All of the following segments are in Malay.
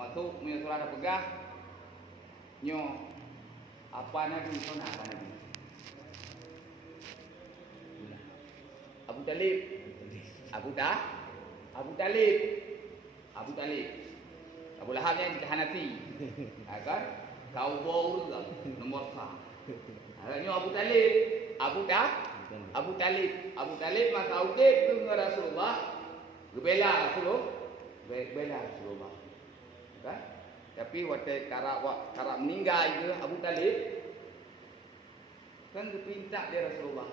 Termasuk punya surah dah pegah. Nyo apa Nabi sana apa Nabi? Abu Talib. Abu Talib. Abu Lahab yang kita Hanafi. Kan? Kau bau juga nomor sah. Nyo Abu Talib. Abu Talib maka ukit tu dengan Rasulullah. Bela Rasulullah. Kan? Tapi waktu karak meninggal itu Abu Talib kan dipinta dia Rasulullah.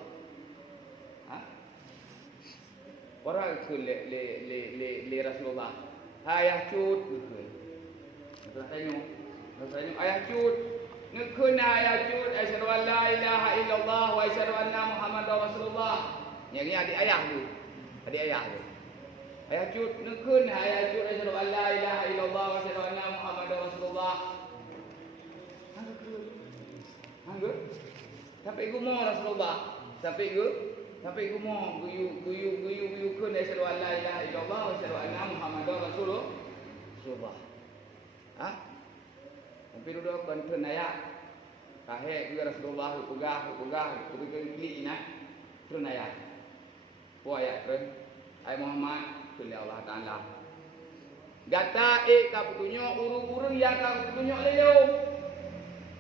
Orang ke le Rasulullah. Ayah cut. Rasanya ayah cut. Ngekun ayah cut. Asyhadu an la ilaha illallah wa asyhadu anna Muhammadar Rasulullah. Yang ni adik ayah tu. Ayah cut. Ngekun ayah cut. Asyhadu an la ilaha illallah wa asyhadu anna Muhammadar Rasulullah. Hangga. Sampai gumo Rasulullah. Sampai gumo guyu kun asyhadu an la ilaha illallah wa asyhadu anna Muhammadar Rasulullah. Sampai duduk kan ayat. Kahek ke Rasulullah pegah klik inat. Terus ayat. Ayat terus. Ai Muhammad kun Allah Taala. Gata ka petunjuk urung-urung yang ka petunjuk lelong.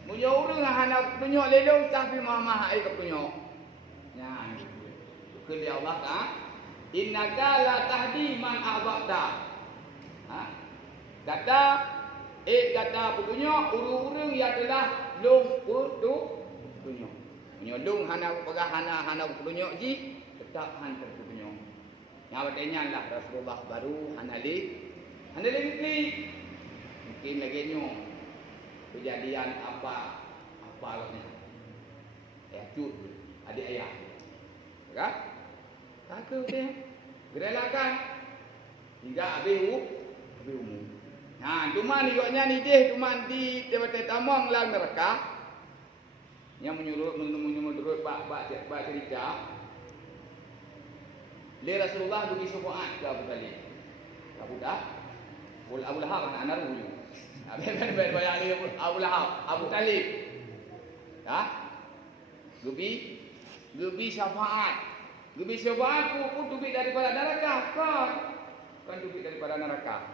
Munyo urung hana petunjuk lelong tapi Muhammad ai ka petunjuk. Ya. Kun Allah Taala. Innaka la tahdi man ahbabta. Kata petunjuk urung-urung yang telah long petunjuk. Menyolong hana pegah hana petunjuk ji tetap hantar petunjuk. Yang bertanya lah Rasulullah baru hanali mungkin lagi nyo kejadian apa lagi cut adik ayah kan aku deh gerelakan hingga habis umum. Nah, cuma niatnya ni deh cuma di tempat tamang lang neraka yang menyuruh bak cerita. Le Rasulullah bagi syafaat ke Abu Talib. Abu Lahab anak ruyu. Ben bayar dia Abu Lahab, Abu Talib. Gebi syafaat. Gebi syafaat pun tubik daripada neraka kan tubik daripada neraka.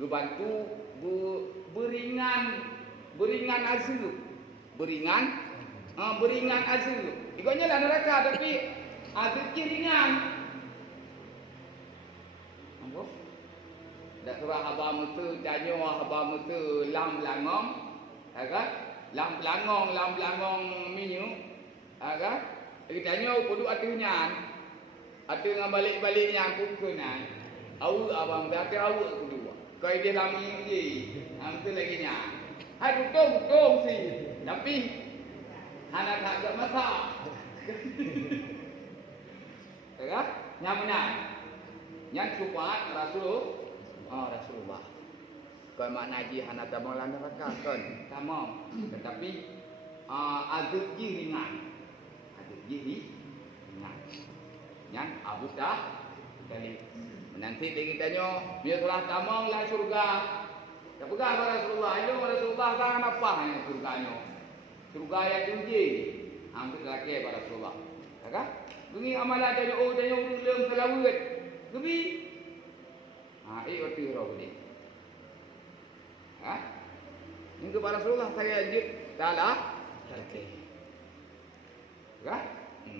Gebantu beringan azab. Beringan azab. Ikutnya lah neraka tapi azab ringan. Nampak? Dak surah haba mutu janyo haba mutu lam langong. Agak lam langong minyu. Agak kita nyo kudu atunya. Atu ngam balik-baliknya kukenan. Au abang berarti au kudu. Kau dia lami ni, tu lagi nya. Hai tutung si, tapi anak tak ada masak. Tengah, nyamunan. Yang supat Rasulullah. Kau makna ji anak tak mau landa makan kan? Tak mau. Tetapi azab ji ringan. Yang Abu Talib. Nanti dia tanya, dia telah tamang lah surga. Tak pegang pada Rasulullah. Ini Rasulullah kan apa yang surganya? Surga yang tinggi. Hampir lagi pada Rasulullah. Tak? Bunyi amalan tanya belum selawat. Gebi. Waktu roh ni. Ini kepada Rasulullah saya lanjut. Taklah. Tak?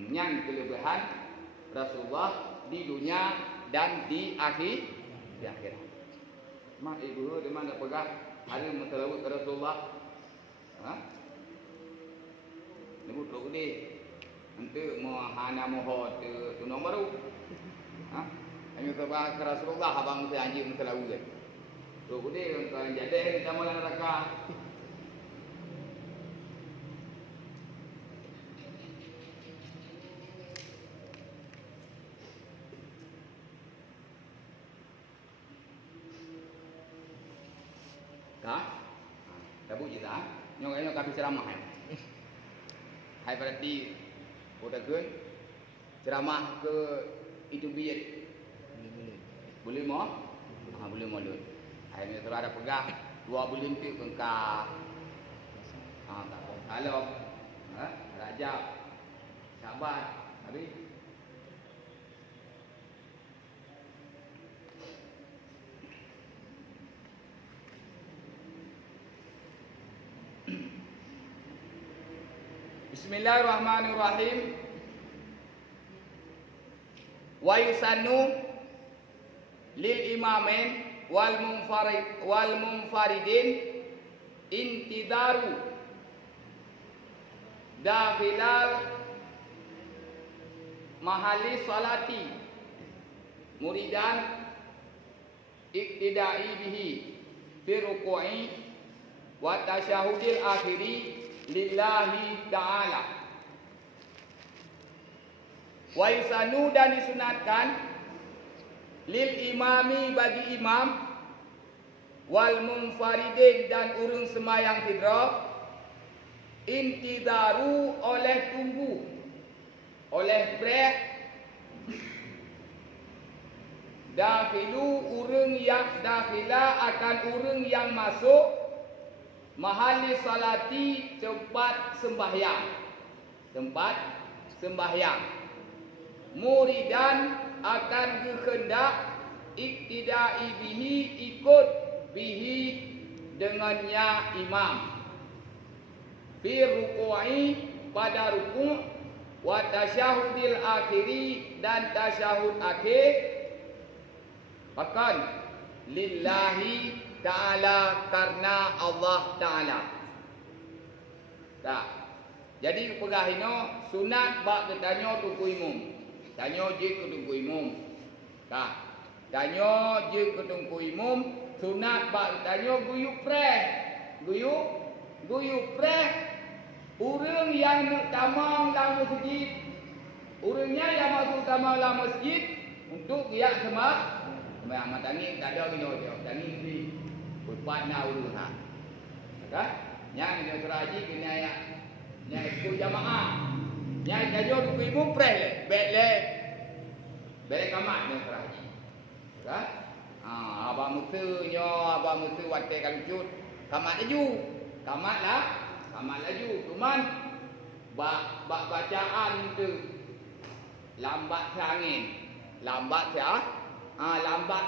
Yang kelebihan Rasulullah di dunia dan di akhirat. Mak ibu di mana pegang hari mentelawut ke Rasulullah. Ni butuh ni. Untuk hana mohon tu nombor baru. Hanya ke Rasulullah abang mesti anjing mentelawut. Tu ni untuk jadi kita malam neraka. Tabu je tak? Nyok kami ceramah. Hai berarti udah ceramah ke itu biar boleh mau? Boleh mau. Ini sudah ada pegang 2 berlimpik kengkar. Tak apa. Salam. Rajab. Syaban. Habis. Bismillahirrahmanirrahim. Wa yusannu lil imamin wal munfaridin intidaru dakhilal mahalli salati muridan iktidai bihi fi ruku'i wa tasyahudil akhiri lillahi ta'ala. Wa yusanu, dan disunatkan lil imami, bagi imam, wal munfaridin, dan urung semayang tidra, intidaru, oleh tunggu, oleh breh, dakhilu, urung yang dakhila, akan urung yang masuk, mahalli salati, tempat sembahyang, tempat sembahyang, muridan, akan kehendak, iktidai bihi, ikut bihi, dengannya imam, fi ruku'i, pada ruku', wa tasyahudil akhiri, dan tasyahud akhir, bahkan lillahi ta'ala, karena Allah ta'ala. Tak. Jadi pegahino sunat bak ketanyo tuku imum. Tanyo je ke tuku imum. Tak. Tanyo je ke tuku imum, sunat bak ketanyo guyuk preh. Guyuk preh. Urang yang tamang dalam masjid. Urangnya yang masuk tamang dalam masjid untuk giat semah. Sembahyang matangi tak ada gino dia. Tangi ni berpatna urusan. Kan? Yang dia teraji kena yang ikut jamaah. Yang kajo duk imum preh le. Bele kamat dia teraji. Kan? Abang mutu wate kalcut. Kamat laju. Kamat laju. Cuman bacaan tu lambat sangin. Lambat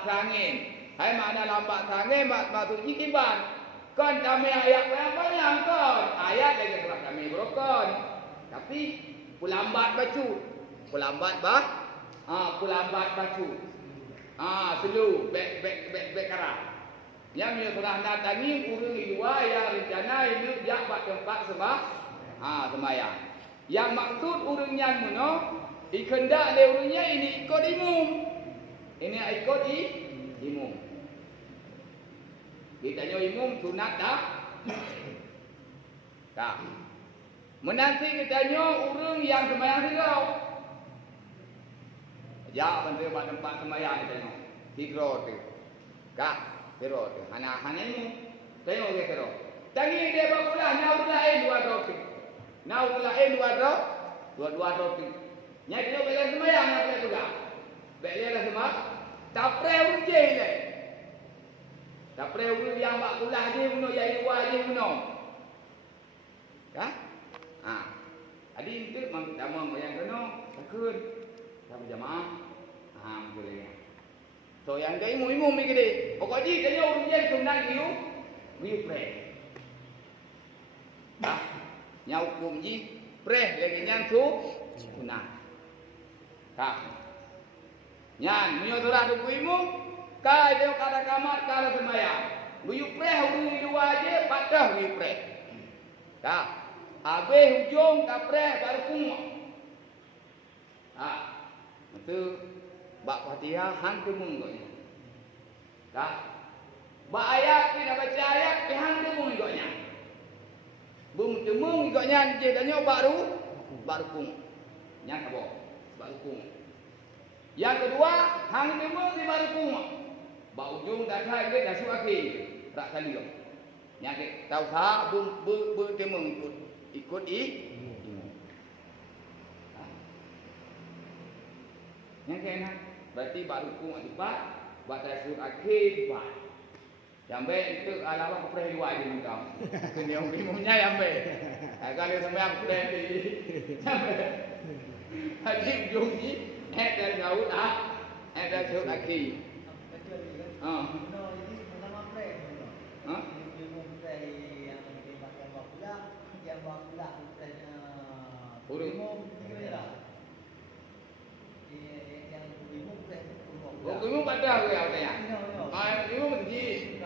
sangin. Hai mana lambat sangin maksud ikiban. Kan kami ayat banyak kan. Ayat lagi kerak kami berokon. Tapi pulambat bacu. Pulambat bacu. Selu bek karak. Yang dia surah natangi urung dua yang rencana ini dia buat tempat sembahyang. Yang maksud urungnya muno ikendak le urungnya ini ikut imum. Ini ikut imum. Kita nyo imum sunat tak? Tak. Menanti kita nyo urung yang sembahyang tirau. Ya bantu buat tempat sembahyang kita nyo. Tirau tu. Kak, tirau tu. Hana imum. Tengok dia tirau. Tangi dia bakulah naur lain dua roti. Naur lain dua roti. Nya dia bela sembahyang apa juga. Bela sembahyang. Tak pernah uji le. Tak pernah uji yang bakulah dia puno yang luar dia puno. Ya? Adi itu mang yang kena takun. Sama jamaah. Boleh. So yang dia imum ni gede. Pokok ji tanya ujian sunat you pray. Nya hukum ji pray lagi yang sunat. Nyan, minyo turah tu imum, kai dia kada kamar kada sembahyang. Guyuk preh urung dua aje patah guyuk preh. Tak. Habis hujung tak preh baru kumah. Itu bak Fatihah hang temung goknya. Tak. Bak ayat kita baca ayat hang temung goknya. Bum temung goknya je danyo baru kumah. Nya kabo. Baru kumah. Yang kedua, hang temung di baru kumah. Ba ujung dah kai ke dah su akhir. Tak kali yo. Nya tahu ha bu temung ikut imam. Yang kena berarti baru kumah cepat, ba dah su akhir cepat. Jambe itu ala apa pernah luar je kau. Ini yang umumnya jambe. Kalau sampai aku pernah di jambe. Haji jungi, dan gaul dan jauh lagi. Bukumu pada aku ya, ya. Bukumu begini.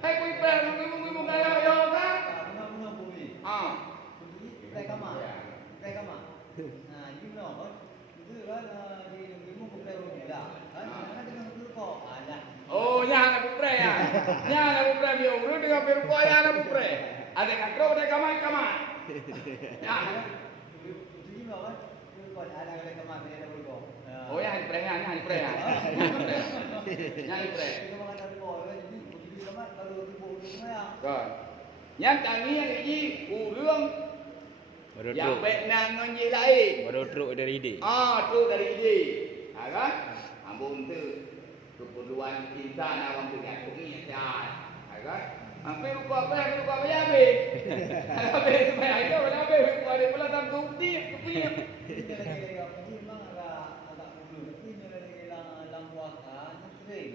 Hai kui pe, bukumu kaya yo kan? Nah, you know, itu kan di ilmu bukan lah. Kan dengan guru ada. Oh, nyana bupre ya. Nyana bupre bio, uru dengan biru koya na bupre. Ada katro, ada kamai. Ya. Itu know kan? Guru ada kamai ada guru. Oh ya, hari pre ya. Nyana pre. Itu mengatakan guru, jadi kamai kalau ibu ya. Rồi. Nhắn tặng nghe cái gì? Ủ lương. Yang baik nang ngi lain. Baru truk dari ide. Truk dari ide. Kan? Ambung tu keperluan kita nak orang dengan bumi sehat. Kan? Hampir lupa apa ya be. Habis supaya itu mana be lupa dia pula tak bukti. Memang agak perlu. Ini dalam puasa sering.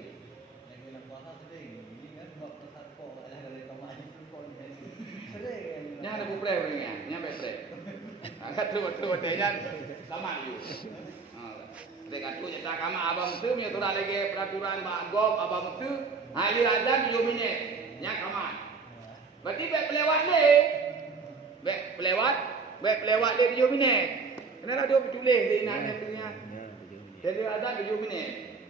Lagi dalam puasa sering. Ini kan sebab pesat kok ada dari kamar itu kok sering. Nya ada bupre punya, nya bepre. Agak tu nya sama you. Dekat tu nyata kama abang tu punya turun lagi peraturan bagom abang tu. Hari azan 7 minit. Nya kama. Berarti bek pelewat le. Bek pelewat le 7 minit. Kenapa dia tulis di nak tu nya? Jadi azan 7 minit.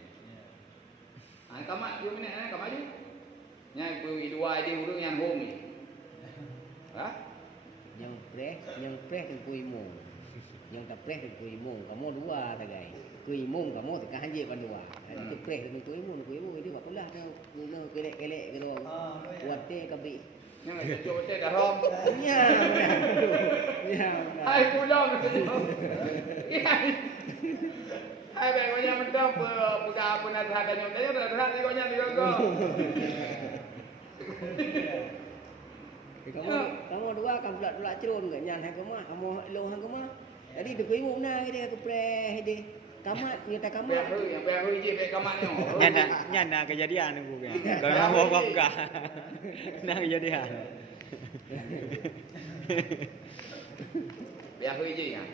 Kama 7 minit kama je. Nya pergi dua dia urang yang home ni. Yang preh kan kuimung. Yang tak preh kan kuimung. Kamu dua tagai. Kuimung kamu tekan haji pandua. Itu preh kan kuimung itu apa pula kau guna kelek gitu. Buat teh kabi. Yang cucuk teh garam. Ya. Hai pulang tu. Hai baiknya mentang pegang apa nak hadanya. Tanya dah dah tengoknya go. Kamu dua kan pula cerun ke nyan hang kamu lo hang kamu. Jadi tu kuimung na dia aku preh dia. Kamat dia tak kamat. Yang baru je baik kamatnya. Nyana kejadian aku kan. Kalau mau bongkar. Nah kejadian. Biar je kan.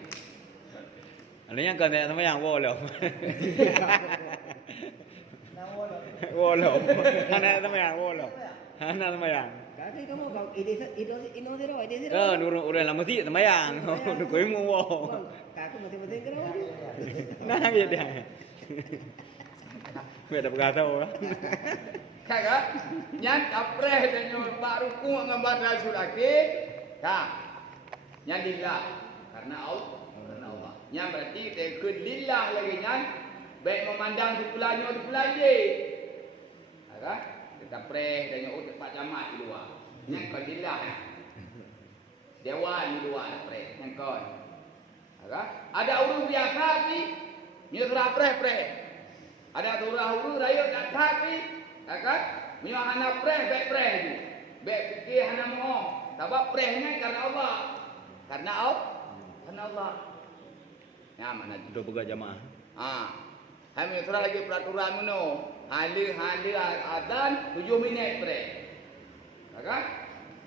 Alanya kan sama yang wolo. Anak sama yang wolo. Anak sama yang. Kasi kamu kau ino zero. Udah lama sih sama yang. Udah kau mau wo. Kaku mati kenapa? Nah kejadian. Biar dapat kata orang. Kakak, nyan apreh dan baru ku ngambar rasul lagi. Kak, nyan lillah karena Allah. Nyan berarti tekun lillah lagi nyan. Baik memandang di pulang je. Kakak, kita apreh dan nyok tempat jamaah di luar. Nyan kon lillah. Dewan di luar apreh, nyan kon. Kakak, ada urus biasa ni, nyerah apreh. Ada turah raya tak tapi kan memang hana preh baik preh tu baik fikir hana mo sebab prehnya karena Allah ya mana Udah pegang jamaah. kami surah lagi peraturan meno hali azan 7 minit preh kan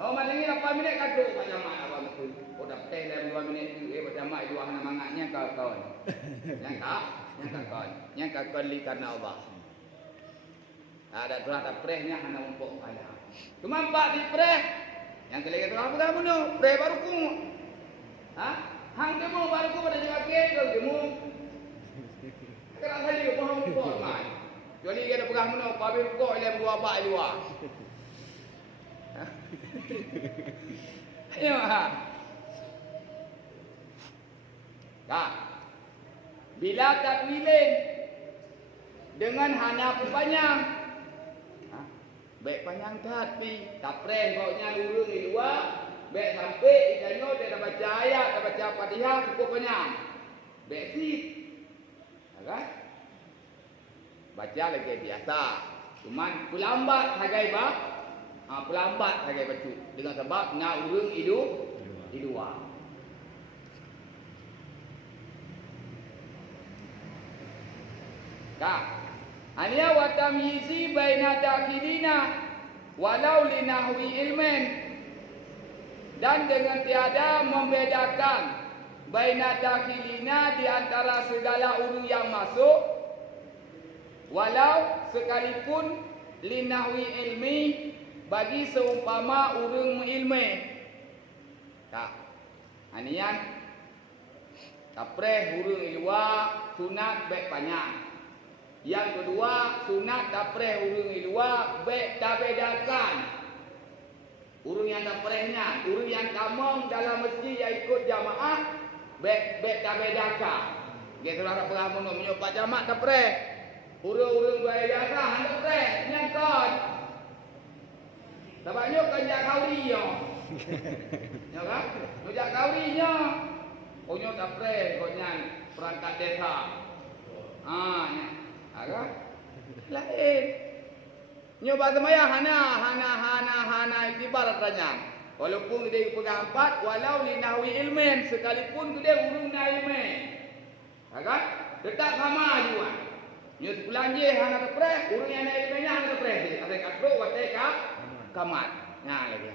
mana ni 8 minit kaduk pak jamaah apa betul dah teh dalam 2 minit tu berjamaah dua hana mangatnya kawan yang kakon li karena Allah. Ada dua prehnya hana umpuk pada. Cuma empat di preh. Yang kelihatan tu apa kamu no? Preh baru ku. Hang demo baru ku pada jaga ke demo. Kerana kali paham umpuk mai. Jadi kita pegang meno pabe umpuk dalam dua bak luar. Ayo bila takwilin dengan hana panjang. Baik panjang tapi tapreh baunya lurung di luar, baik sampai ikannya dia dah baca ayat, dah baca Fatihah cukup panjang. Backseat. Kan? Baca lagi biasa. Cuman pelambat hagai ba. Pelambat hagai bacu. Dengan sebab nak urang idua. Ania wa tamyizi baina dakhilina walau linahwi ilmin, dan dengan tiada membedakan baina dakhilina di antara segala urang yang masuk, walau sekalipun linahwi ilmi bagi seumpama urang ilmi. Anian tapreh urang ilwa sunat baik banyak. Yang kedua, sunat tapreh urang ilwa baik tak bedakan. Urang yang taprehnya, urang yang kamong dalam masjid yang ikut jamaah baik tak bedakan. Dia saudara pengamun menyupat jamaah tapreh. Urang-urang baik biasa hang tapreh nyangkon. Sebabnya kan kauri yo. Ya kan? Nujak kauri nya. Onyo tapreh konyan perangkat desa. Agak lain. Nyoba semaya hana ibarat tanya. Walaupun dia pegang 4, walau linahwi ilmin, sekalipun dia urung na ilmin. Agak tetap sama juga. Nyo belanja hana tapreh, urung yang na ilminnya hana tapreh. Ada katro wateka kamat. Nah lagi.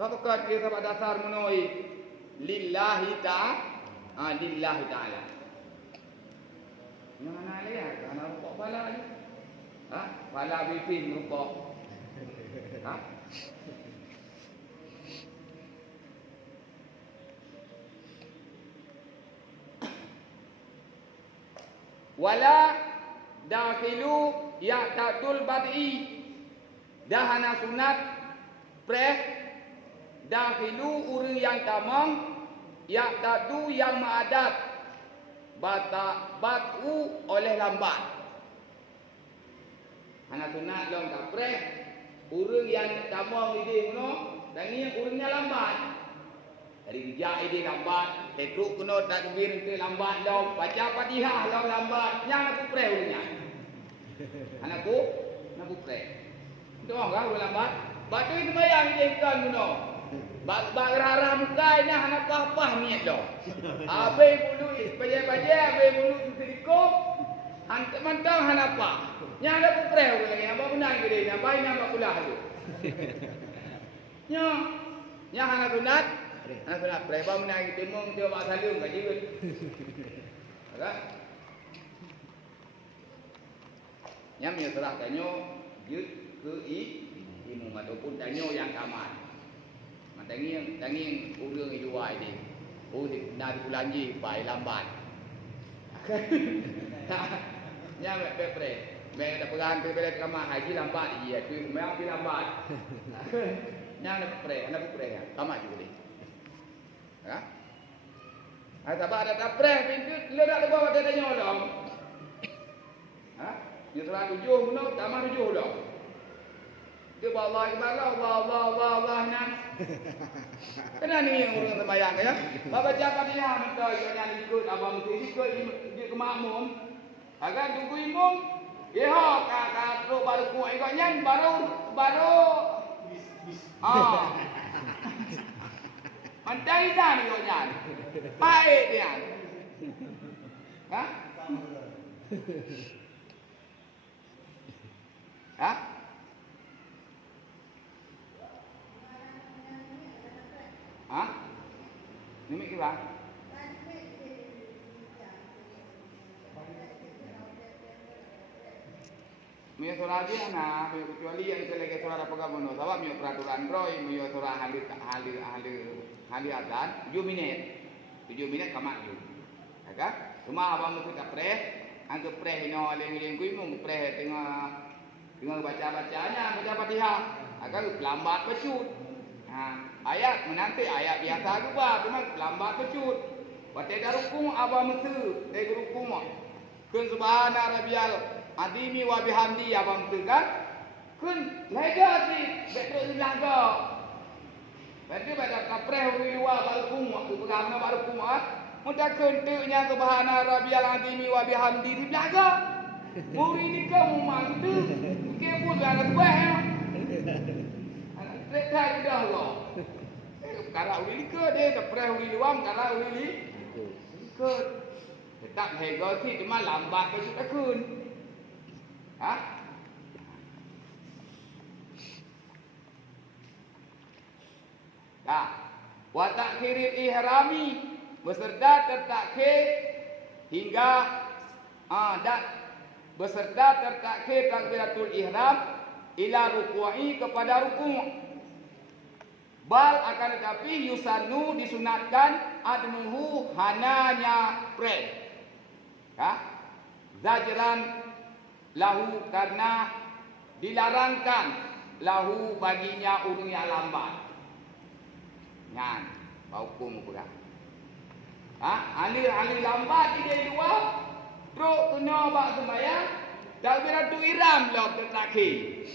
Apakah dia sebab dasar menoi lillahi ta'ala, lillahi ta'ala. Yang mana lihat, kerana rupak bala ni. Bala bipin rupak. Wala dakhilu ya'tatul bad'i. Dahana sunat preh dakhilu urang yang tamang ya'tadu yang ma'adat. Batu oleh lambat. Anak sunat long tapreh urang yang tamong ide kuno dan ni urangnya lambat. Dari bijak ide lambat, tetruk kuno tak kebir ke lambat long, baca Fatihah long lambat, yang aku preh urangnya. Anakku preh. Itu orang lambat. Batu itu bayang ide kan kuno. Bak raram kai nah anak pah niat dah. Abai bulu baje abai bulu sediko. Hantar mantang hanapa. Nya ada pupreh lagi apa benar gede nya bai nama pula tu. Nya anak sunat. Anak sunat preh ba menang timung tio bak salung gaji kan. Agak. Nya mi serah tanyo yut ke imum ataupun tanyo yang kamar. Tangi urang idua ini. Nak dipulangi bai lambat. Nya pepre. Mek ada pegan pepre kamar haji lambat dia. Tu memang pi lambat. Nya nak pepre, kamar juga ni. Ada tapre pintu ledak le bawah ada nyolong. Dia telah 7 menok tambah 7 dah. Dia Allah ibarat Allah nan. Kenapa ni yang urang sembahyang ya? Bapa jaga dia minta jangan ikut abang mesti ikut dia ke makmum. Agar tunggu imam. Dia kakak terus baru kuat ikutnya baru Mantai dah ni ikutnya. Baik dia. Ini kira. Mio surah dia na, kecuali yang selagi surah pagamono, sebab mio peraturan roy, mio surah ahli adan, 7 minit kamak tu. Agak, cuma abang mesti tak preh, angke preh ino leng kui mung preh tengah baca Fatihah, agak lambat pecut. Ayat menanti ayat biasa juga, cuma lambat pecut. Baca dah rukun abang mesti, dari rukun mah. Kun subhana rabbiyal adimi wa bihamdi abang tu kan kun lega si betul laga Berarti pada kapreh uri luar baru kumuk tu pegang baru kumuk. Mudah kenteknya subhana rabbiyal azim wa bihamdi di belaga. Muri ni kamu mantu. Ke pun ada buah. Anak tak dah Allah. Perkara uri ke dia kapreh uri luar perkara uri li. Ke tetap hega si cuma lambat ke tak kun. Ha? Dah. Wa takhiril ihrami beserta tertakhir hingga beserta tertakhir takbiratul ihram ila ruku'i kepada ruku'. Bal akan tetapi yusannu disunatkan admuhu hananya pray. Ya? Zajran lahu karena dilarangkan lahu baginya urung yang lambat. Nyan, hukum pula. Ahli lambat di luar, terus kena bak sembahyang, takbiratul ihram lah terakhir.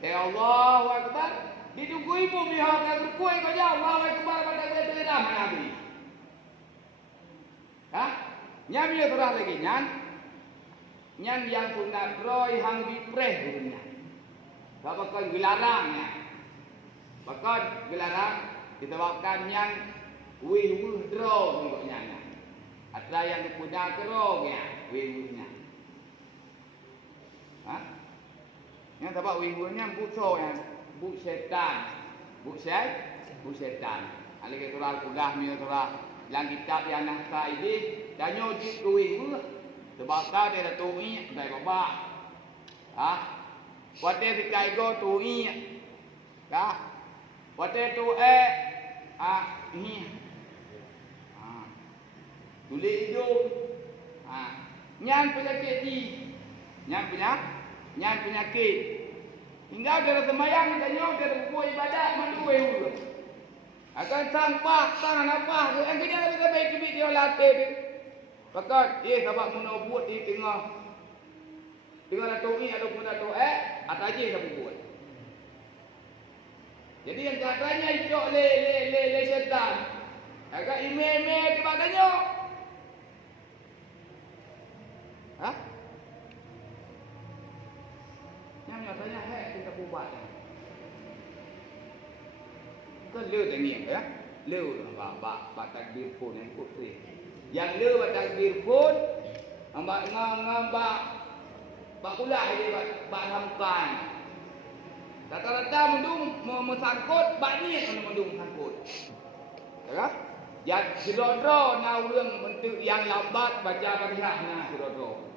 Ya Allahu Akbar, ditunggu ibu biar rukuk kau jauh Allahu Akbar pada takbiratul ihram Nabi. Nyam dia terah lagi nyan. Nyan yang sunat roy hang dipreh gurunya. Apa kan gelarangnya? Bahkan gelarang disebabkan yang withdraw bentuknya. Ada yang dipunya kerongnya withdraw-nya. Yang sebab withdraw-nya butonya, bu setan. Bu setan. Ali ke turah kudah mi turah lang kitab yang nak saidi danyo jik withdraw. Sebab dia dah tu'i dai babak. Wate sikai go tu'i. Wate tu ini. Tulis hidung. Nyan penyakit ni. Nyan penyakit. Hingga dia sembahyang tanya dia buat ibadat mandue dulu. Akan sampah tangan apa? Yang kena kita baik dia latih dia. Pakat dia sebab muna buat di tengah Datuk ni ataupun Datuk atas je siapa buat. Jadi yang katanya ikut le setan. Agak email dia bak tanya. Yang tanya kita buat. Kan le tanya ya. Le bak takbir pun yang putri. Yang le bak takbir pun ambak ngambak bak kulah dia bak hamkan. Rata-rata mendung mesangkut bak ni mendung sangkut. Ya. Yang sidodro na urang bentuk yang lambat baca Fatihah nah sidodro.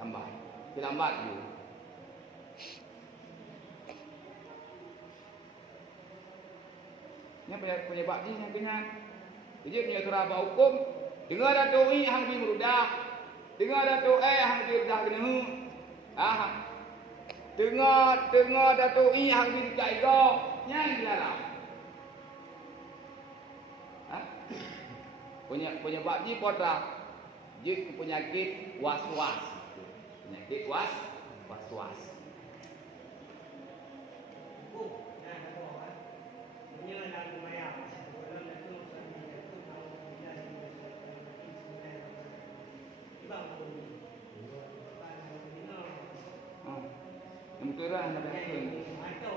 Lambat. Lambat tu. Ni penyebab ni yang kena. Jadi punya surah hukum dengar Datuk ni hang bi merudah. Dengar Datuk hang bi rudah kena. Dengar Datuk ni hang bi dekat ego. Nyang dilarang. Penyebab ni potra. Dia penyakit was-was. Penyakit was-was. Mungkin nak berkata.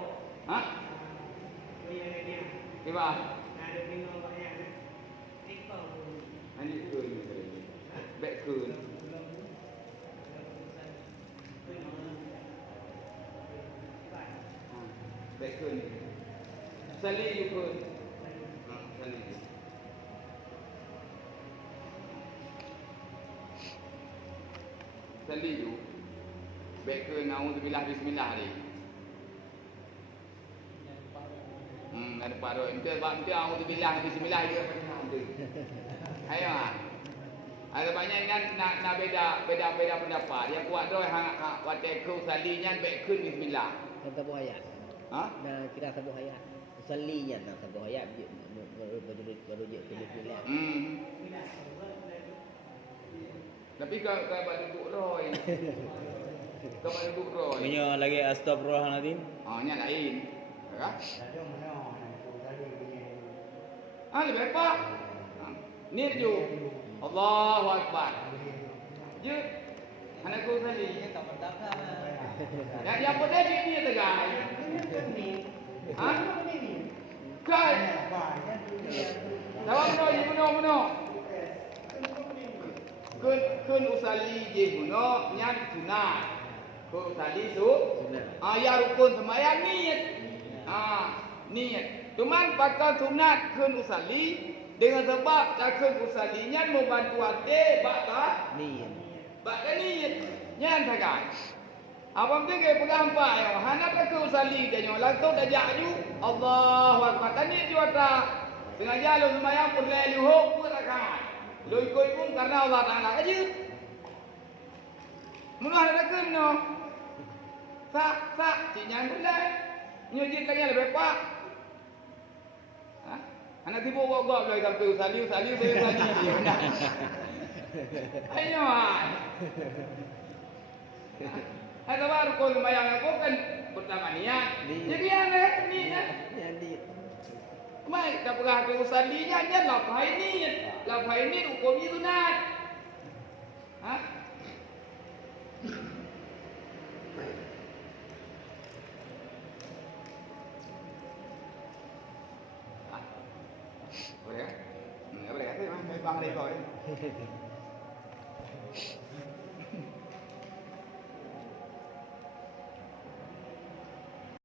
Tiba. Ini kun. Back kun. Back kun. Sali kun. Sali. Sali tu. Baik ke naudzubillah bismillah ni. Ada paruh. Ente naudzubillah bismillah dia macam tu. Ayo ada banyak kan nak beda pendapat. Yang kuat tu hang wateku salinya baik ke bismillah. Kan tabuh ayat. Nah, kira tabuh ayat. Salinya nak tabuh ayat baru je bismillah. Tapi kalau duduk roy. Kalau duduk roy. Punya lagi astagfirullahalazim. Nya lain. Ya. Lebih apa? Niat ju. Allahu Akbar. Je. Anak ku tadi. Dia tak mentap lah. Yang pada ni tegai. Kai. Tawang no. Kun usali je muno nyan sunat. Kun usali su. Ya rukun sembahyang niat. Niat. Cuman pakal sunat kun usali dengan sebab tak kun usalinya mau bantu ade bak Ni. bak niat nyan tegai. Abang tu ke pegang pak yo. Hana tak kun usali dia nyo langsung dah jaju. Allahu Akbar. Tani ju ada. Sengaja lu sembahyang pun le lu hok pun rakaat. Lu ikut pun karena Allah Taala aja. Mun ada kun no. Sa cinyang pun le. Nyujit lagi lebih pak. Anak tiba gok lagi sampai usali saya dia. Ayo ada baru kau sembahyang aku kan pertama niat. Jadi aneh ni ya. Jadi Mai dah pernah tu usalinya nya lapai ni hukum itu sunat. Boleh? Boleh. Bang dia kau.